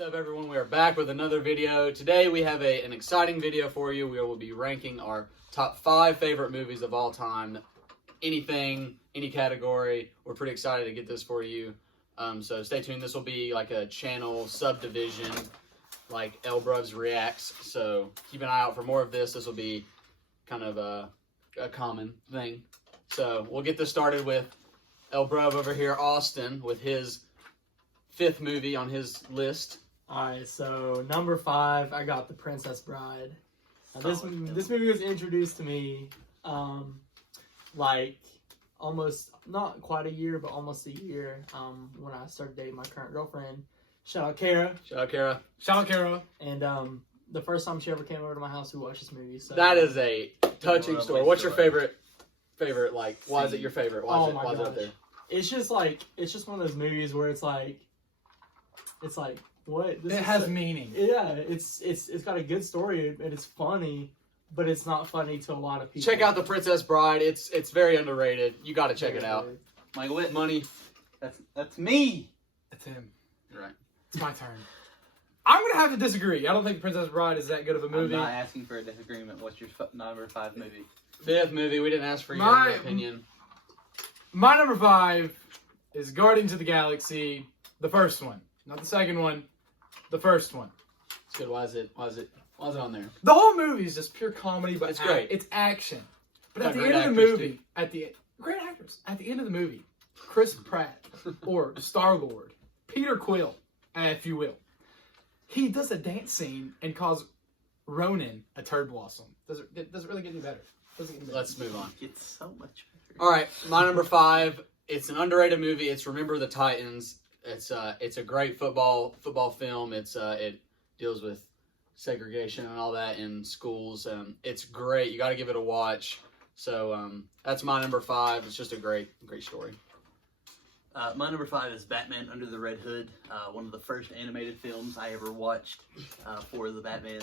What's up, everyone? We are back with another video. Today we have an exciting video for you. We will be ranking our top 5 favorite movies of all time. Anything, any category. We're pretty excited to get this for you. So stay tuned. This will be like a channel subdivision, like Bruvs Reacts. So keep an eye out for more of this. This will be kind of a common thing. So we'll get this started with Bruv over here, Austin, with his 5th movie on his list. Alright, so number 5, I got The Princess Bride. Now, this movie was introduced to me, like, almost, not quite a year, but almost a year, when I started dating my current girlfriend. Shout out Kara. Shout out Kara. Shout out Kara. And, the first time she ever came over to my house, we watched this movie. So that is a touching story. What's your favorite, like, why is it your favorite? Why is it up there? It's just one of those movies where it's like, what? It has meaning. Yeah, it's got a good story and it's funny, but it's not funny to a lot of people. Check out The Princess Bride. It's very underrated. You got to check it out. Mike Witt. Money. That's me. That's him. Right. It's my turn. I'm gonna have to disagree. I don't think The Princess Bride is that good of a movie. I'm not asking for a disagreement. What's your number 5 movie? 5th movie. We didn't ask for your opinion. My number 5 is Guardians of the Galaxy, the first one, not the second one, the first one. It's good. Why is it on there? The whole movie is just pure comedy, but it's great. It's action. But Got at the great end of the actors, movie, great actors. At the end of the movie, Chris Pratt or Star-Lord, Peter Quill, if you will, he does a dance scene and calls Ronan a turd blossom. Does it really get any better? Let's move on. It's so much better. All right, my number 5. It's an underrated movie. It's Remember the Titans. It's a great football film. It deals with segregation and all that in schools. It's great. You got to give it a watch. So that's my number 5. It's just a great story. My number 5 is Batman Under the Red Hood, one of the first animated films I ever watched for the Batman.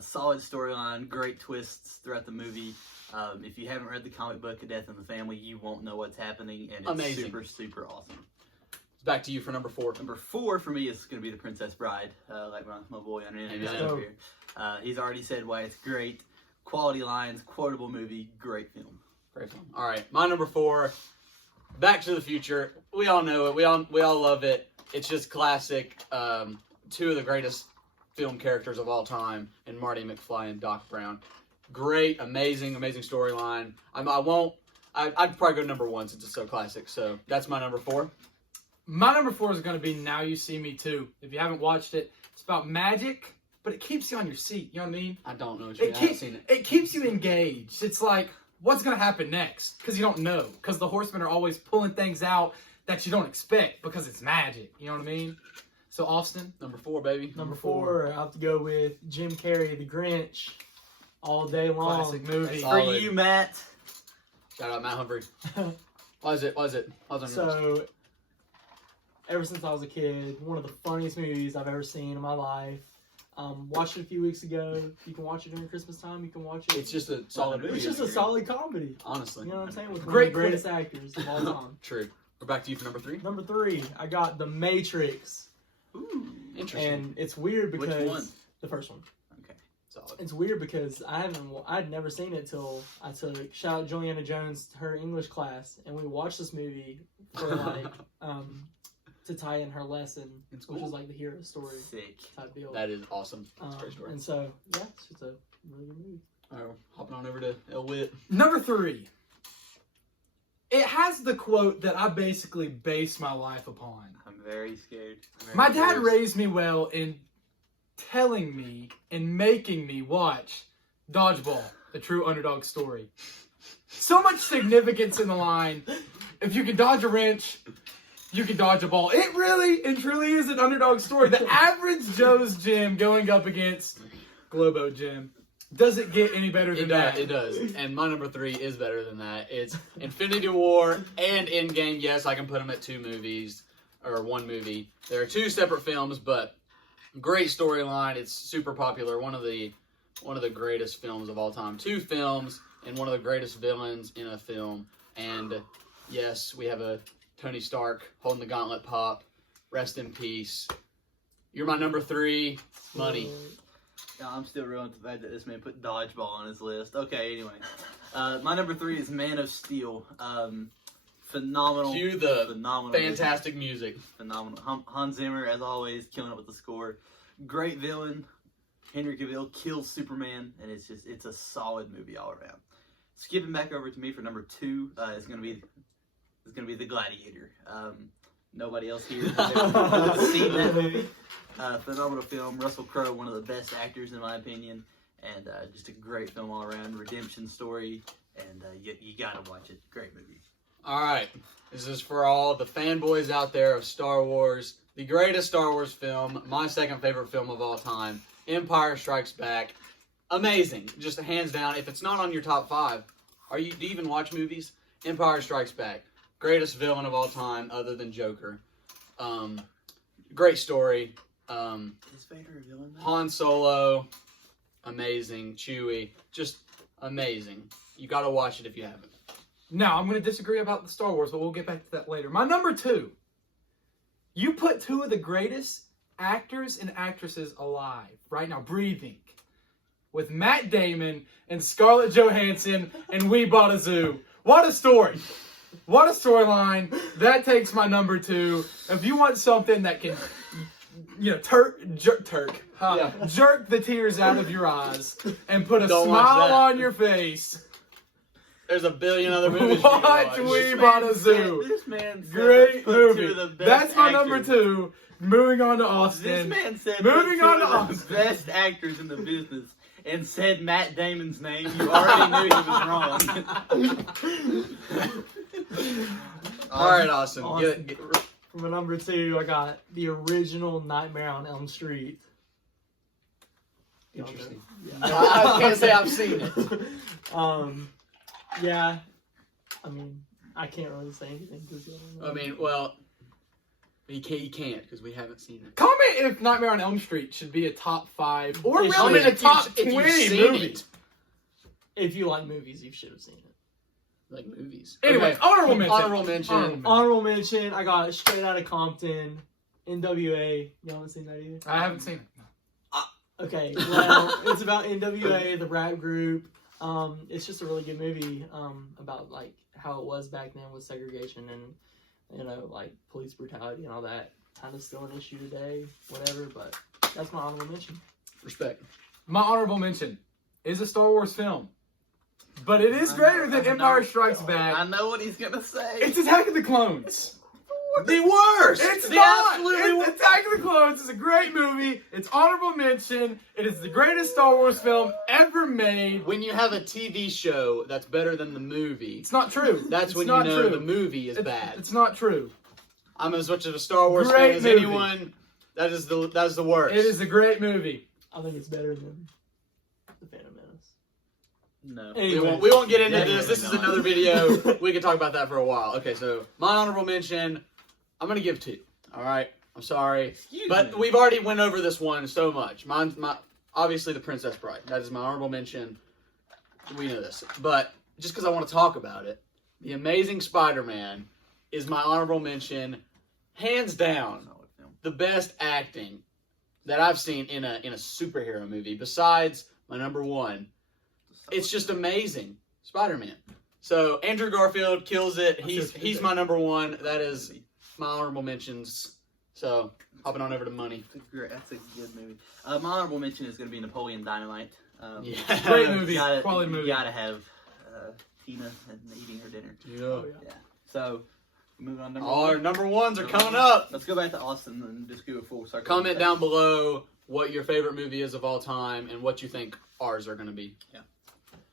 Solid storyline, great twists throughout the movie. If you haven't read the comic book, A Death in the Family, you won't know what's happening, and it's amazing. super, super awesome. Back to you for number 4. Number 4 for me is going to be The Princess Bride, like my boy on over here. He's already said why it's great. Quality lines, quotable movie, great film. Great film. All right, my number 4, Back to the Future. We all know it. We all love it. It's just classic. 2 of the greatest film characters of all time, and Marty McFly and Doc Brown. Great, amazing storyline. I'd probably go number 1 since it's so classic. So that's my number 4. My number 4 is going to be Now You See Me Too. If you haven't watched it, it's about magic, but it keeps you on your seat. You know what I mean? I don't know what you mean. I haven't seen it. It keeps you engaged. It's like, what's going to happen next? Because you don't know. Because the horsemen are always pulling things out that you don't expect because it's magic. You know what I mean? So, Austin? Number 4, baby. Number 4, I have to go with Jim Carrey, The Grinch, all day long. Classic movie. For you, Matt. Shout out Matt Humphrey. Why is it? So, ever since I was a kid, one of the funniest movies I've ever seen in my life. Watched it a few weeks ago. You can watch it during Christmas time. You can watch it. It's just a solid movie. It's just a solid comedy. Honestly. You know what I'm saying? With one of the greatest actors of all time. True. We're back to you for number 3. Number 3, I got The Matrix. Ooh, interesting. And it's weird because... Which one? The first one. Okay. Solid. It's weird because I'd never seen it till I took, shout out Juliana Jones, her English class, and we watched this movie for like, to tie in her lesson, which was like the hero story type deal. That is awesome. That's a great story. And so, yeah, it's just a really good movie. All right, hopping on over to Witt. Number 3. It has the quote that I basically base my life upon. I'm very scared. My dad raised me well in telling me and making me watch Dodgeball, the true underdog story. So much significance in the line. If you can dodge a wrench, you can dodge a ball. It really and truly is an underdog story. The average Joe's gym going up against Globo Gym. Does it get any better than that? It does. And my number 3 is better than that. It's Infinity War and Endgame. Yes, I can put them at 2 movies or 1 movie. There are 2 separate films, but great storyline. It's super popular. One of the greatest films of all time. 2 films and one of the greatest villains in a film. And yes, we have a Tony Stark holding the gauntlet pop. Rest in peace. You're my number 3. Money. No, I'm still reeling with the fact that this man put Dodgeball on his list. Okay, anyway. My number 3 is Man of Steel. Phenomenal. Cue the phenomenal fantastic music. Phenomenal. Hans Zimmer, as always, killing it with the score. Great villain. Henry Cavill kills Superman, and it's a solid movie all around. Skipping back over to me for number 2 is gonna be The Gladiator. Nobody else here has ever seen that movie. Phenomenal film. Russell Crowe, one of the best actors in my opinion, and just a great film all around. Redemption story, and you gotta watch it. Great movie. All right, this is for all the fanboys out there of Star Wars. The greatest Star Wars film, my second favorite film of all time, Empire Strikes Back. Amazing, just hands down. If it's not on your top 5, do you even watch movies? Empire Strikes Back, greatest villain of all time, other than Joker. Great story. Is Vader a villain? Han Solo, amazing. Chewie, just amazing. You got to watch it if you haven't. Now, I'm going to disagree about the Star Wars, but we'll get back to that later. My number 2. You put 2 of the greatest actors and actresses alive, right now, breathing, with Matt Damon and Scarlett Johansson and We Bought a Zoo. What a story. What a storyline. That takes my number 2. If you want something that can, jerk the tears out of your eyes and put a smile on your face. There's a billion other movies. Watch We Bought a Zoo. This man said Great movie. The best That's my actors. number 2. Moving on to Austin. This man said Moving on to the Austin. best actors in the business and said Matt Damon's name. You already knew he was wrong. All right, Austin. For my number 2, I got the original Nightmare on Elm Street. Interesting. Yeah. I can't say I've seen it. Yeah. I mean, I can't really say anything. I mean, well, you can't because we haven't seen it. Comment if Nightmare on Elm Street should be a top 5 or If really a top if you've 20 seen movie. it. If you like movies, you should have seen it. Like movies. Anyway, Okay. honorable mention. Honorable mention, I got Straight Outta Compton, NWA. You haven't seen that either? I haven't seen it. Okay, well, it's about NWA, the rap group. It's just a really good movie about like how it was back then with segregation and like police brutality and all that. Kind of still an issue today, whatever. But that's my honorable mention. Respect. My honorable mention is a Star Wars film, but it is greater than Empire Strikes Back. I know what he's gonna say. It's Attack of the Clones. The worst! It's the not! absolutely It's Attack of the Clones is a great movie. It's honorable mention. It is the greatest Star Wars film ever made. When you have a TV show that's better than the movie, It's not true. that's It's when you not know true. the movie is bad. It's not true. I'm as much of a Star Wars Great fan as movie. anyone. That is the worst. It is a great movie. I think it's better than The Phantom Menace. No. Anyway. We won't get into Yeah, this. This is not. another video. We can talk about that for a while. Okay, so my honorable mention, I'm gonna give 2. All right, I'm sorry, but we've already went over this one so much. Mine's obviously The Princess Bride. That is my honorable mention. We know this, but just because I want to talk about it, The Amazing Spider-Man is my honorable mention, hands down. Solid film. The best acting that I've seen in a superhero movie, besides my number 1. It's just amazing. Spider-Man. So Andrew Garfield kills it. He's my number 1. That is my honorable mentions. So hopping on over to money. That's a good movie. My honorable mention is going to be Napoleon Dynamite. Yeah. Great movie. Gotta, Quality movie. You gotta have Tina and eating her dinner. Yeah. So, moving on to number All our 1. number 1s are coming up. Let's go back to Austin and just go before we start. Comment down below what your favorite movie is of all time and what you think ours are going to be.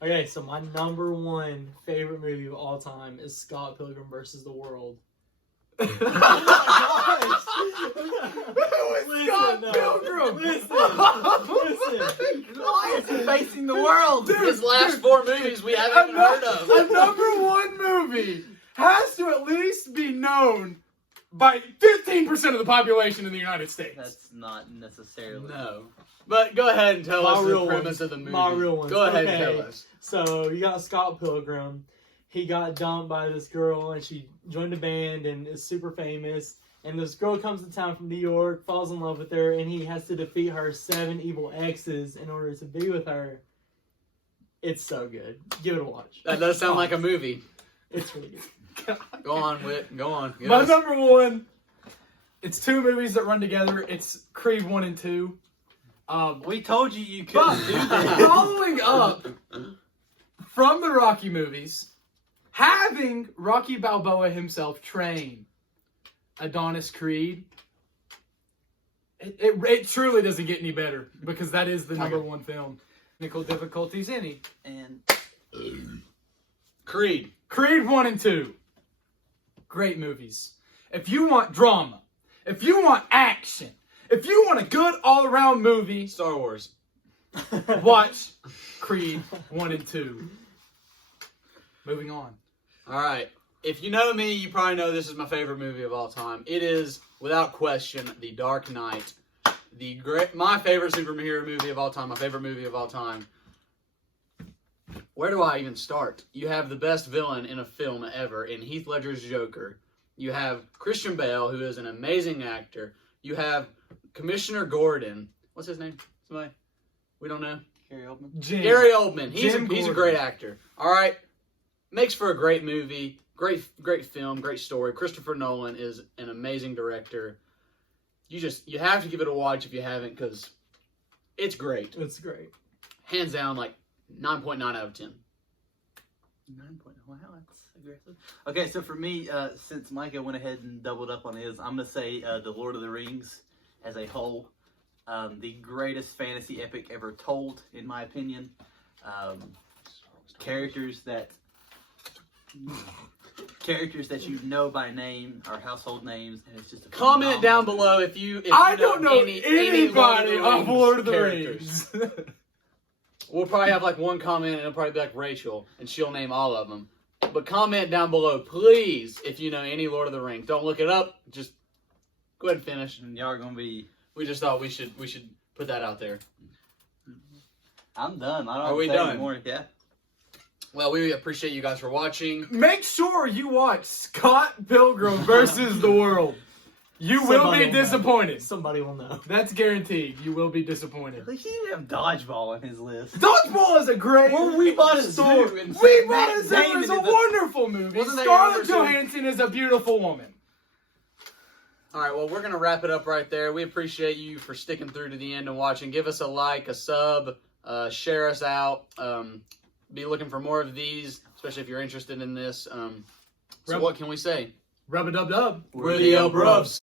Okay, so my number 1 favorite movie of all time is Scott Pilgrim versus the World. Scott Pilgrim. Why is he facing the world? His last 4 movies we haven't even heard of. A number 1 movie has to at least be known by 15% of the population in the United States. That's not necessarily. No. But go ahead and tell My us the real premise one. of the movie. My real one. Go ahead and Okay. tell us. So you got Scott Pilgrim. He got dumped by this girl, and she joined a band and is super famous. And this girl comes to town from New York, falls in love with her, and he has to defeat her 7 evil exes in order to be with her. It's so good. Give it a watch. That does sound like a movie. It's really good. Go on, Whit. Go on. Give My us- number 1. It's 2 movies that run together. It's Creed 1 and 2. We told you But couldn't do that. following up from the Rocky movies, having Rocky Balboa himself train Adonis Creed, it truly doesn't get any better because that is the number 1 film. Technical difficulties, any. And Creed. Creed 1 and 2. Great movies. If you want drama, if you want action, if you want a good all-around movie, Star Wars. watch Creed 1 and 2. Moving on. All right. If you know me, you probably know this is my favorite movie of all time. It is, without question, The Dark Knight. My favorite superhero movie of all time. My favorite movie of all time. Where do I even start? You have the best villain in a film ever in Heath Ledger's Joker. You have Christian Bale, who is an amazing actor. You have Commissioner Gordon. What's his name? Somebody? We don't know. Gary Oldman. Gary Oldman. He's Jim a Gordon. great actor. All right. Makes for a great movie. Great film. Great story. Christopher Nolan is an amazing director. You have to give it a watch if you haven't, because it's great. It's great. Hands down, like 9.9 out of 10. 9 point. Wow, that's aggressive. Okay, so for me, since Micah went ahead and doubled up on his, I'm gonna say the Lord of the Rings as a whole, the greatest fantasy epic ever told, in my opinion. Characters that you know by name are household names, and it's just a Comment down phenomenal below movie. if you I don't know any anybody of Lord of the characters. Rings. We'll probably have like one comment, and it'll probably be like Rachel, and she'll name all of them. But comment down below, please, if you know any Lord of the Rings. Don't look it up. Just go ahead and finish. And y'all are gonna be. We just thought we should put that out there. I'm done. I don't Are have we to say done? anymore. Yeah. Well, we appreciate you guys for watching. Make sure you watch Scott Pilgrim versus the World. You will Somebody be will know. disappointed. Somebody will know. That's guaranteed. You will be disappointed. He didn't have Dodgeball in his list. Dodgeball is a great Well, we bought a story. zoo and We Matt bought a zoo. Damon It's a is a- wonderful movie. Wasn't that Scarlett your number Johansson is a beautiful woman. All right, well, we're going to wrap it up right there. We appreciate you for sticking through to the end and watching. Give us a like, a sub, share us out. Be looking for more of these, especially if you're interested in this. So what can we say? Rub-a-dub-dub. We're the Bruvs.